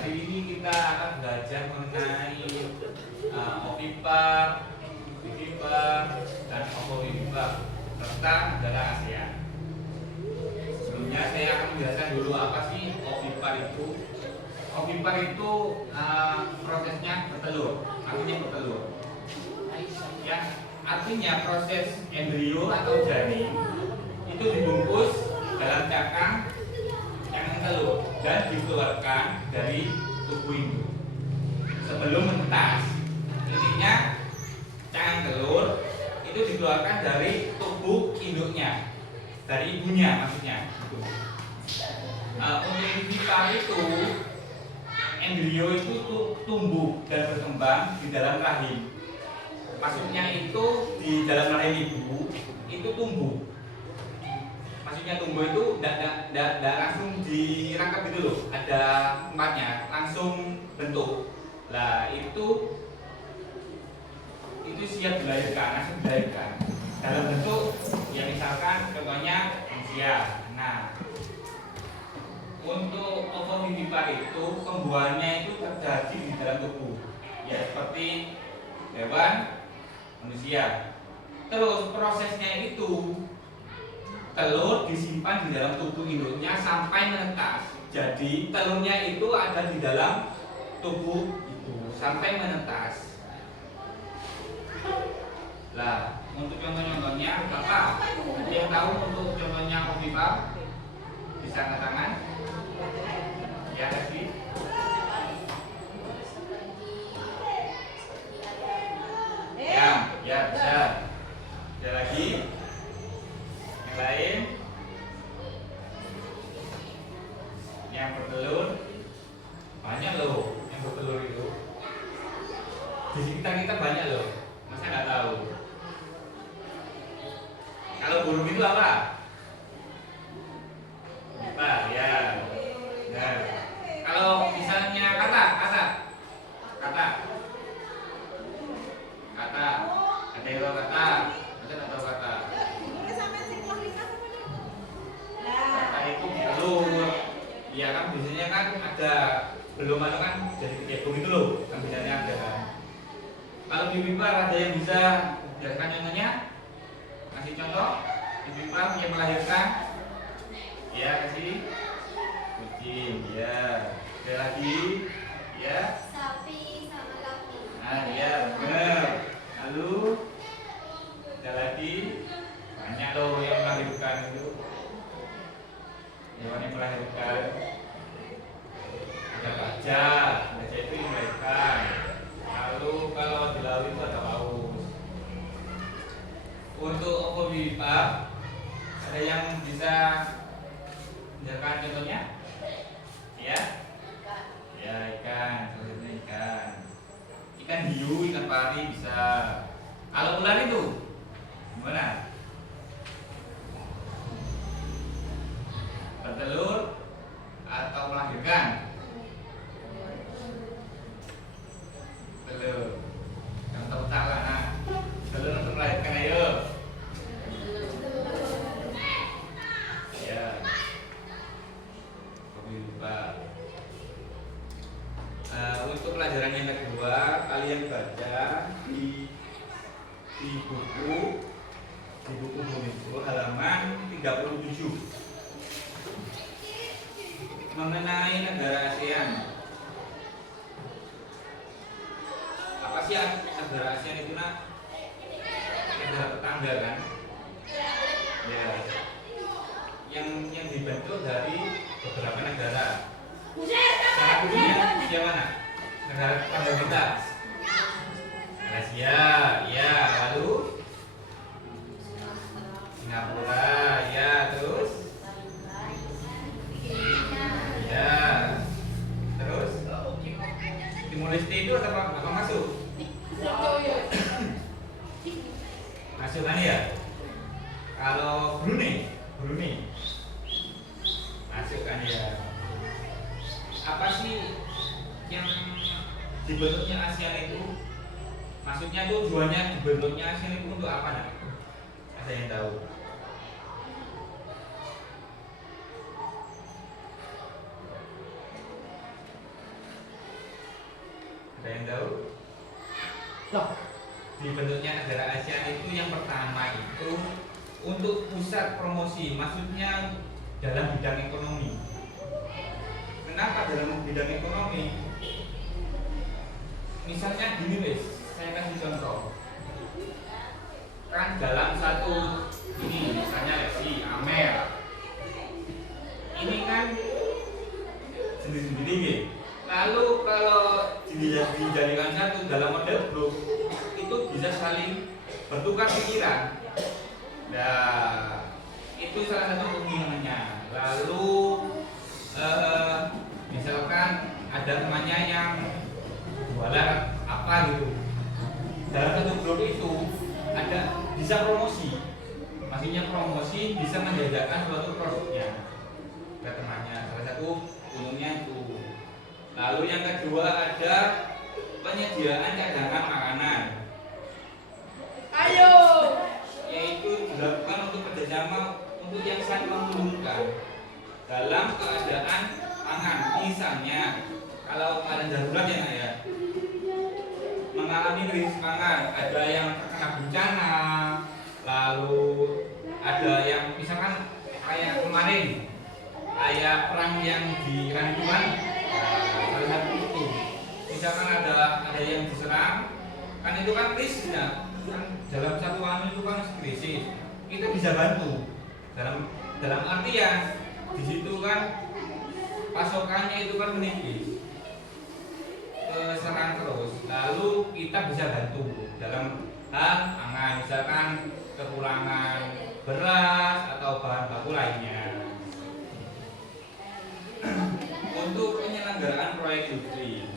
hari ini kita akan belajar mengenai ovipar, vivipar, dan ovovivipar serta negara ASEAN. Sebelumnya saya akan menjelaskan dulu apa sih ovipar itu. Ovipar itu prosesnya bertelur, artinya bertelur. Ya, artinya proses embrio atau janin itu dibungkus dalam cangkang telur dan dikeluarkan dari tubuh induk sebelum menetas. Intinya cangkang telur itu dikeluarkan dari tubuh induknya, dari ibunya maksudnya. Untuk vivipar itu embrio itu tumbuh dan berkembang di dalam rahim. Maksudnya itu di dalam rahim ibu itu tumbuh. Maksudnya tumbuh itu tidak langsung dirangkap gitu loh, ada tempatnya, langsung bentuk. Lah itu siap dilahirkan, langsung dilahirkan dalam bentuk ya misalkan contohnya manusia. Nah, untuk ovovivipar itu pembuahannya itu terjadi di dalam tubuh, ya seperti hewan, manusia. Terus prosesnya itu telur disimpan di dalam tubuh induknya sampai menetas. Jadi telurnya itu ada di dalam tubuh ibu sampai menetas. Lah, untuk contoh-contohnya apa? Ada yang tahu untuk contohnya ovipar? Bisa angkat tangan? Ya, kasih. Ya, bisa. Ada lagi? Yang lain yang bertelur banyak loh, yang bertelur itu di sekitar kita banyak loh, masa nggak tahu? Kalau burung itu apa? Apa ya? Nah, kalau misalnya kata ada yang tahu kata? Ada yang tahu kata? Itu telur, ya kan biasanya kan ada belum ada kan jadi kecebong itu loh, kan biasanya ada kan. Kalau vivipar ada yang bisa jelaskan contohnya? Kasih contoh vivipar yang melahirkan? Ya kasih. Kucing, ya. Ada lagi? Ya. Sapi sama kambing. Nah, ya benar. Lalu ada lagi? Banyak loh yang melahirkan itu. Hewan yang melahirkan ada gajah itu yang melahirkan. Lalu kalau di laut itu ada paus. Untuk ovovivipar ada yang bisa menjelaskan contohnya? Ya? Ya ikan, contohnya ikan. Ikan hiu, ikan pari bisa. Kalau ular itu gimana? Bertelur atau melahirkan? Telur. Yang tahu salah, nah. Telur untuk melahirkan, ayo. Ya. Ovipar. Untuk pelajaran yang kedua, kalian baca di buku Bumi halaman 37. Mengenai negara ASEAN. Apa sih negara ASEAN itu nak? Negara tetangga kan? Ya. Yang dibentuk dari beberapa negara. Salah satunya yang mana? Negara tetangga kita. Malaysia, ya. Lalu Singapura, ya. Terus ya, terus Timor Leste itu apa masuk? Masuk kan ya? Kalau Brunei masuk kan ya? Apa sih yang dibentuknya ASEAN itu? Maksudnya tujuannya dibentuknya ASEAN itu untuk apa nak? Ada yang tahu? Ada yang tahu? Loh, Dibentuknya negara ASEAN itu yang pertama itu untuk pusat promosi, maksudnya dalam bidang ekonomi. Kenapa dalam bidang ekonomi? Misalnya gini wes, saya kasih contoh. Kan dalam satu ini misalnya si Amer ini kan sendiri-sendiri ya. Lalu kalau dijadikan satu dalam model grup itu bisa saling bertukar pikiran. Nah, itu salah satu keinginannya. Lalu misalkan ada temannya yang jualan apa gitu. Dalam satu grup itu ada bisa promosi. Maksudnya promosi bisa menjajakan suatu produknya ke temannya. Salah satu untungnya itu. Lalu yang kedua ada penyediaan cadangan makanan. ayo. Yaitu dilakukan untuk kerjasama untuk yang saling menguntungkan dalam keadaan pangan. Misalnya kalau keadaan darurat ya Nak, ya, mengalami krisis pangan, ada yang terkena bencana, lalu ada yang misalkan kayak kemarin kayak perang yang di Iran itu kan, salah satu itu misalkan ada yang diserang kan, itu kan krisisnya kan, dalam satu anu itu kan krisis, kita bisa bantu dalam artian di situ kan pasokannya itu kan menipis, serang terus, lalu kita bisa bantu dalam hal pangan, misalkan kekurangan beras atau bahan baku lainnya. Untuk penyelenggaraan proyek industri,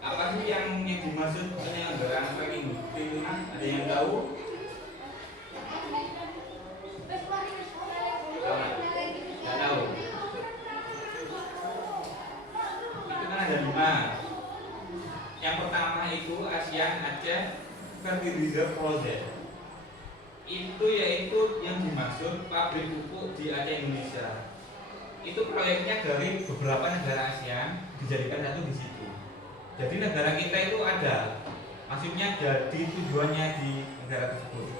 apa sih yang dimaksud penyelenggaraan proyek industri itu? Ada yang tahu? Tidak tahu. Itu kan ada 5. Yang pertama itu ASEAN Aceh Fertilizer Project. Itu yaitu yang dimaksud pabrik pupuk di Aceh Indonesia. Itu proyeknya dari beberapa negara ASEAN dijadikan satu di situ. Jadi negara kita itu ada, maksudnya jadi tujuannya di negara tersebut.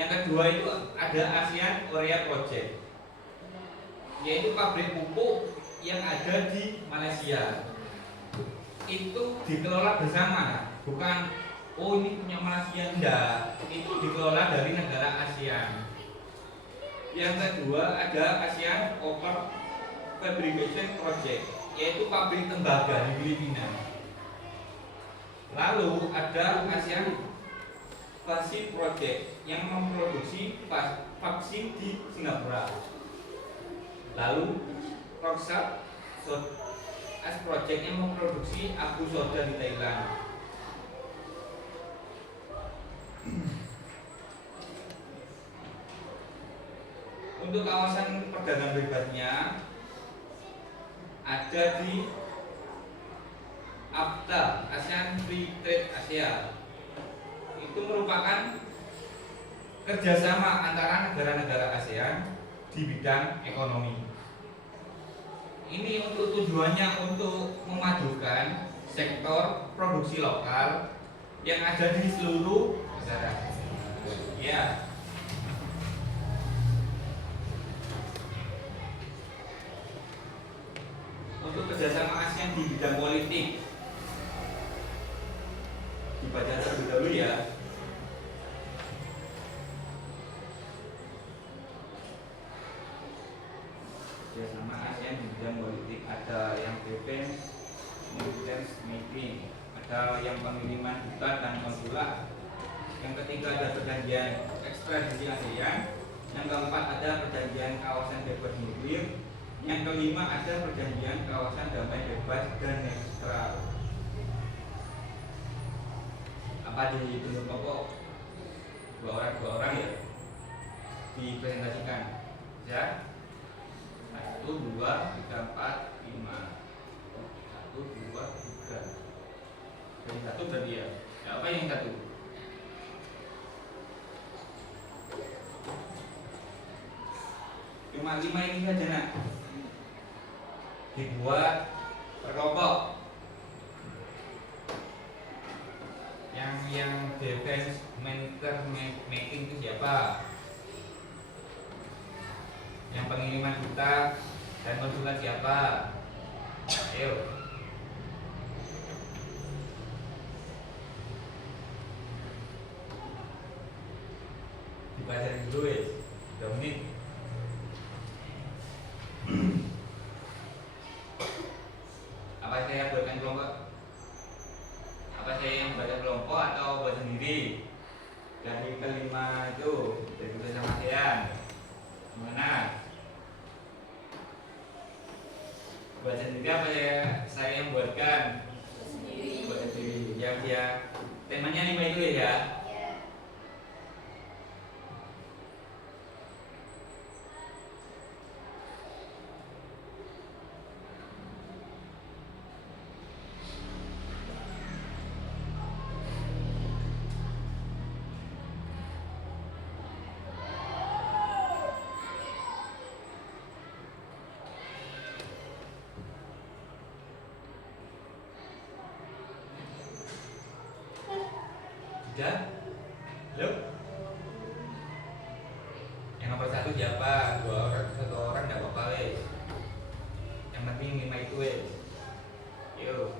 Yang kedua itu ada ASEAN Korea Project, yaitu pabrik pupuk yang ada di Malaysia. Itu dikelola bersama, bukan oh ini punya Malaysia, enggak. Itu dikelola dari negara ASEAN. Yang kedua ada ASEAN Copper Fabrication Project, yaitu pabrik tembaga di Filipina. Lalu ada ASEAN Vaksin Project yang memproduksi vaksin di Singapura. Lalu Rocksat as Project yang memproduksi abu soda di Thailand. Untuk kawasan perdagangan bebasnya ada di AFTA, ASEAN Free Trade Area. Itu merupakan kerjasama antara negara-negara ASEAN di bidang ekonomi. Ini untuk tujuannya untuk memajukan sektor produksi lokal yang ada di seluruh negara. Ya. Untuk kerjasama ASEAN di bidang politik, dibaca terlebih dahulu ya. Kerjasama ASEAN di bidang politik ada yang defense, meeting, ada yang pengiriman duta dan konsulat. Yang ketiga ada perjanjian ekstradisi ASEAN. Yang keempat ada perjanjian kawasan bebas nuklir. Yang kelima ada perjanjian kawasan damai bebas dan netral. Apa di bentuk pokok dua orang ya dipresentasikan ya. 1, 2, 3, 4, 5. 1, 2, 3. Yang satu berarti ya. Apa yang satu? Cuma 5 ini saja nak. Dibuat berkelompok. Yang defense making itu siapa? Yang pengiriman duta dan konsulat siapa? Ayo. Dibaca dulu ya. 2 menit. Apa saya buatkan kelompok? Apa saya yang baca kelompok atau buat sendiri? Dari kelima itu dari bersama saya. Gimana? Buat sendiri apa ya? Saya yang buatkan? Buat sendiri. Ya. Temanya 5 itu ya. Sudah? Halo? Yang nomor 1 siapa? 2 orang, 1 orang enggak apa-apa wes. Yang penting 5 itu wes. Yuk.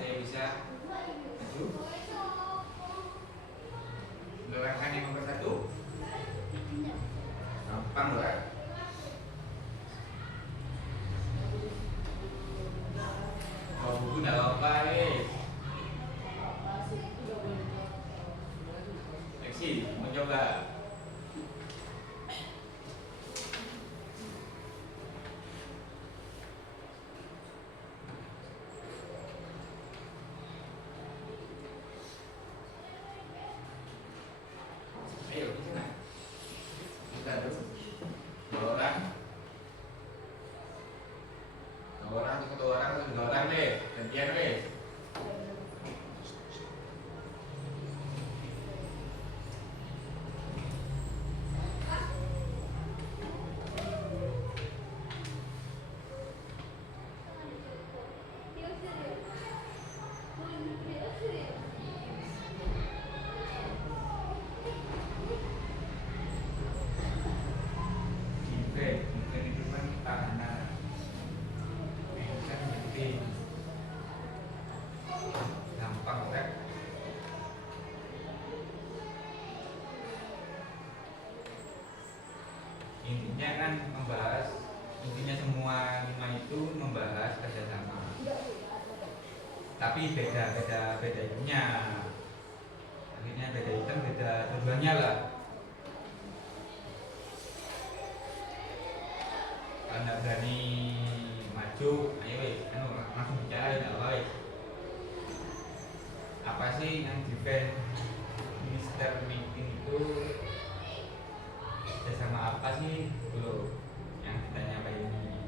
Saya bisa maju. Gerakan yang nomor 1 gampang lah. Kalau buku enggak apa-apa wes. Aksi, mau coba. Ayo, di sana. Kita dulu. 2 orang. 2 orang, 1 orang, 2 orang deh. Gantian deh. Defense itu kan tahanan. Kan penting. Gampang kan? Intinya kan intinya semua 5 itu membahas kerjasama. Tapi beda itunya. Akhirnya beda item, beda tujuannya lah. Kalau nggak berani maju, ayo wes, langsung bicara ya wes. Apa sih yang defense Mister Meeting itu? Kerjasama apa sih dulu yang ditanya Pak ini?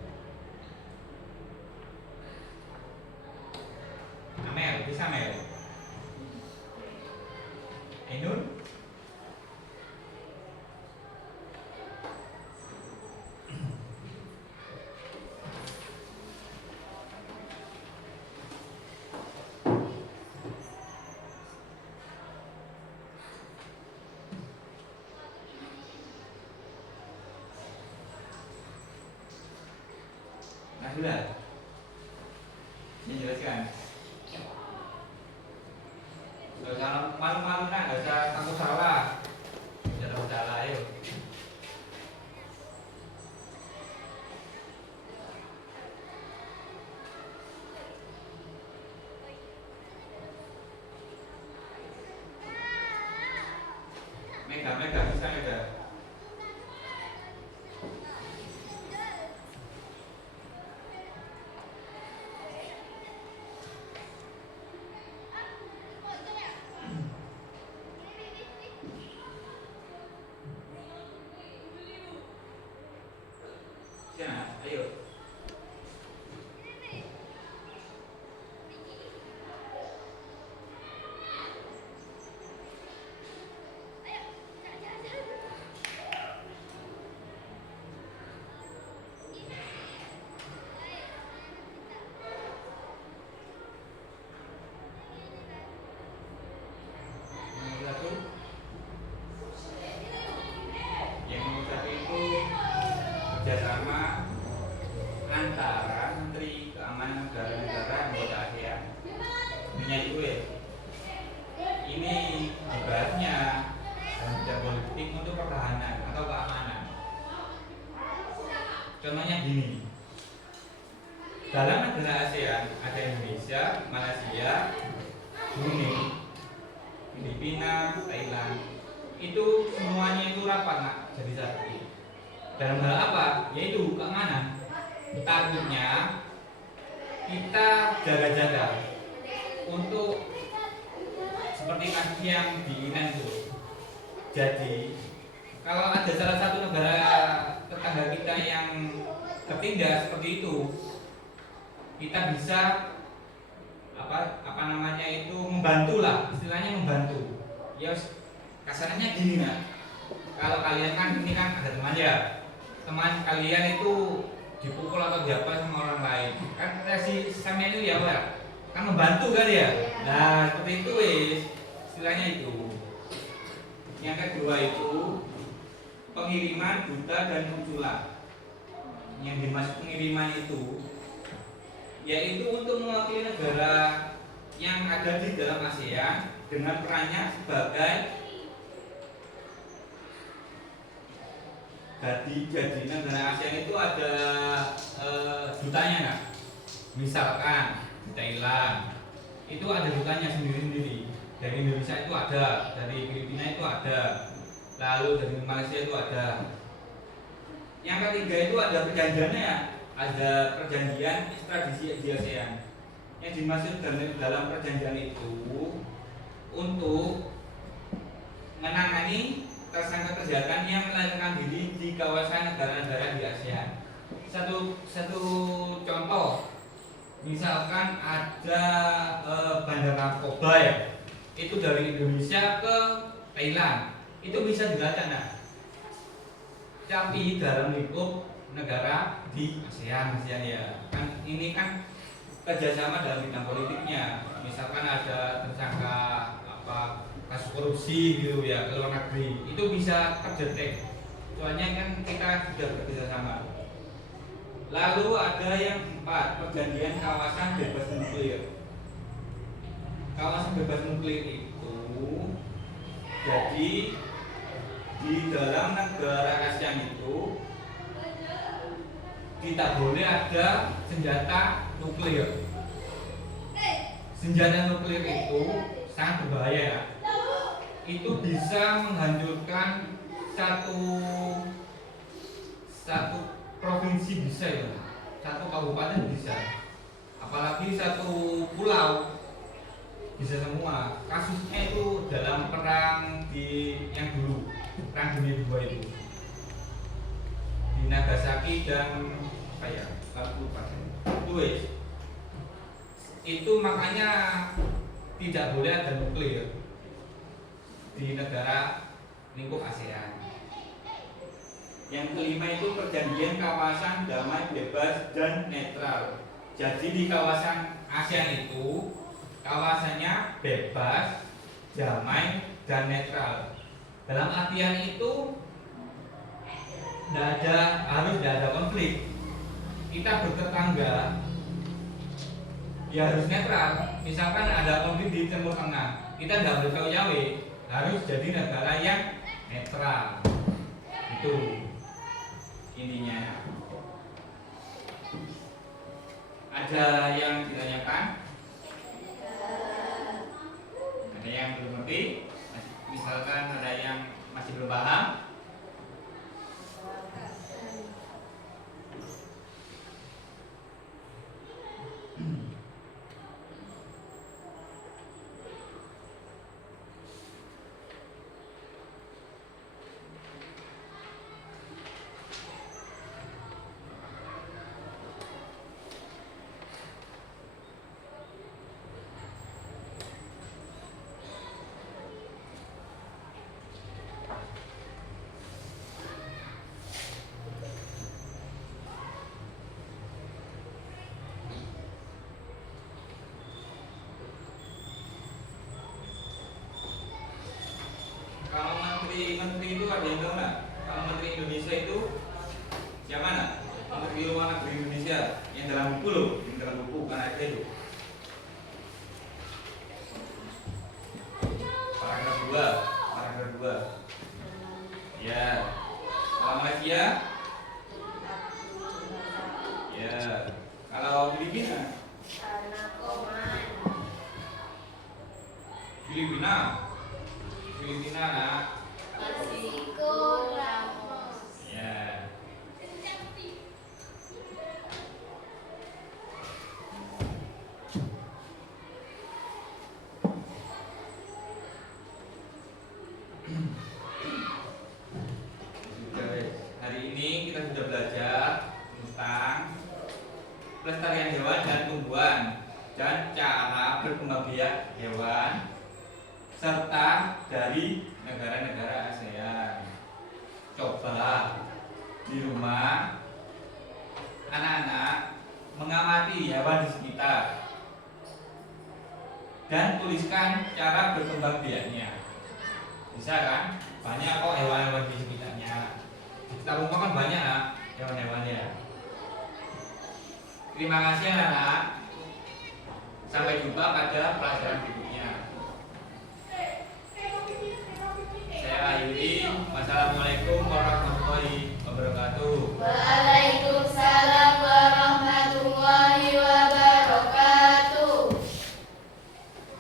Amel, bisa Mel? Ainun? Nah sudah, saya jelaskan. Gak usah malu-malu nak, gak usah takut salah. Jangan takut salah, ayo. Mega, bisa Mega. Cina, ayo. Nomor satu, yang nomor satu itu kerjasama antara Menteri Keamanan negara-negara anggota ASEAN. Ini itu ini dibahasnya dalam bidang politik untuk pertahanan atau keamanan. Contohnya gini, dalam negara ASEAN ada Indonesia, Malaysia, Brunei, Filipina, Thailand. Itu semuanya itu rapat nak jadi satu. Dalam hal apa? Yaitu keamanan. Takutnya kita jaga-jaga untuk seperti kasus yang di Iran itu. Jadi kalau ada salah satu negara tetangga kita yang tertindas seperti itu, kita bisa apa namanya itu membantu lah, istilahnya membantu. Ya kasarnya gini nak, kalau kalian kan ini kan ada teman ya, teman kalian itu dipukul atau diapa sama orang lain, kan reaksi sama itu ya apa? Kan membantu kan ya. Nah seperti itu istilahnya itu. Yang kedua itu pengiriman duta dan konsulat. Yang dimaksud pengiriman itu yaitu untuk mewakili negara yang ada di dalam ASEAN dengan perannya sebagai jadi negara ASEAN itu ada dutanya nggak? Misalkan di Thailand itu ada dutanya sendiri-sendiri. Dari Indonesia itu ada, dari Filipina itu ada, lalu dari Malaysia itu ada. Yang ketiga itu ada perjanjiannya ya. Ada perjanjian ekstradisi di ASEAN. Yang dimaksud dalam perjanjian itu untuk menangani tersangka kejahatan yang melarikan diri di kawasan negara-negara di ASEAN. Satu contoh, misalkan ada bandar narkoba ya, itu dari Indonesia ke Thailand, itu bisa dilacak nah. Tapi dalam lingkup negara di ASEAN ya kan, ini kan kerjasama dalam bidang politiknya. Misalkan ada tersangka kasus korupsi gitu ya ke luar negeri, itu bisa terdetek soalnya kan kita sudah bekerjasama. Lalu ada yang keempat, perjanjian kawasan bebas nuklir. Kawasan bebas nuklir itu jadi di dalam negara ASEAN itu tidak boleh ada senjata nuklir. Senjata nuklir itu sangat berbahaya. Itu bisa menghancurkan satu provinsi bisa ya, satu kabupaten bisa, apalagi satu pulau bisa semua. Kasusnya itu dalam perang yang dulu, perang dunia II itu di Nagasaki dan itu makanya tidak boleh ada nuklir di negara lingkup ASEAN. Yang kelima itu perjanjian kawasan damai, bebas dan netral. Jadi di kawasan ASEAN itu kawasannya bebas, damai dan netral. Dalam artian itu harus tidak ada konflik. Kita bertetangga ya harus netral. Misalkan ada konflik di Timur Tengah, kita tidak boleh cawe-cawe, harus jadi negara yang netral. Itu intinya. Ada yang ditanyakan? Ada yang belum ngerti? Misalkan ada yang masih belum paham? Tiger. Kalau Filipina? Anakoman. Filipina. Filipina nak. Mexico Ramos. Ya. Sudah, wes. Hari ini kita sudah belajar tentang pelestarian hewan dan tumbuhan dan cara berkembang biak hewan serta dari negara-negara ASEAN. Coba di rumah anak-anak mengamati hewan di sekitar dan tuliskan cara berkembang biaknya. Bisa kan? Banyak kok hewan-hewan di sekitarnya. Di sekitar rumah kan banyak hewan-hewannya. Terima kasih anak-anak. Sampai jumpa pada pelajaran berikutnya. Saya Ayudi. Wassalamualaikum warahmatullahi wabarakatuh.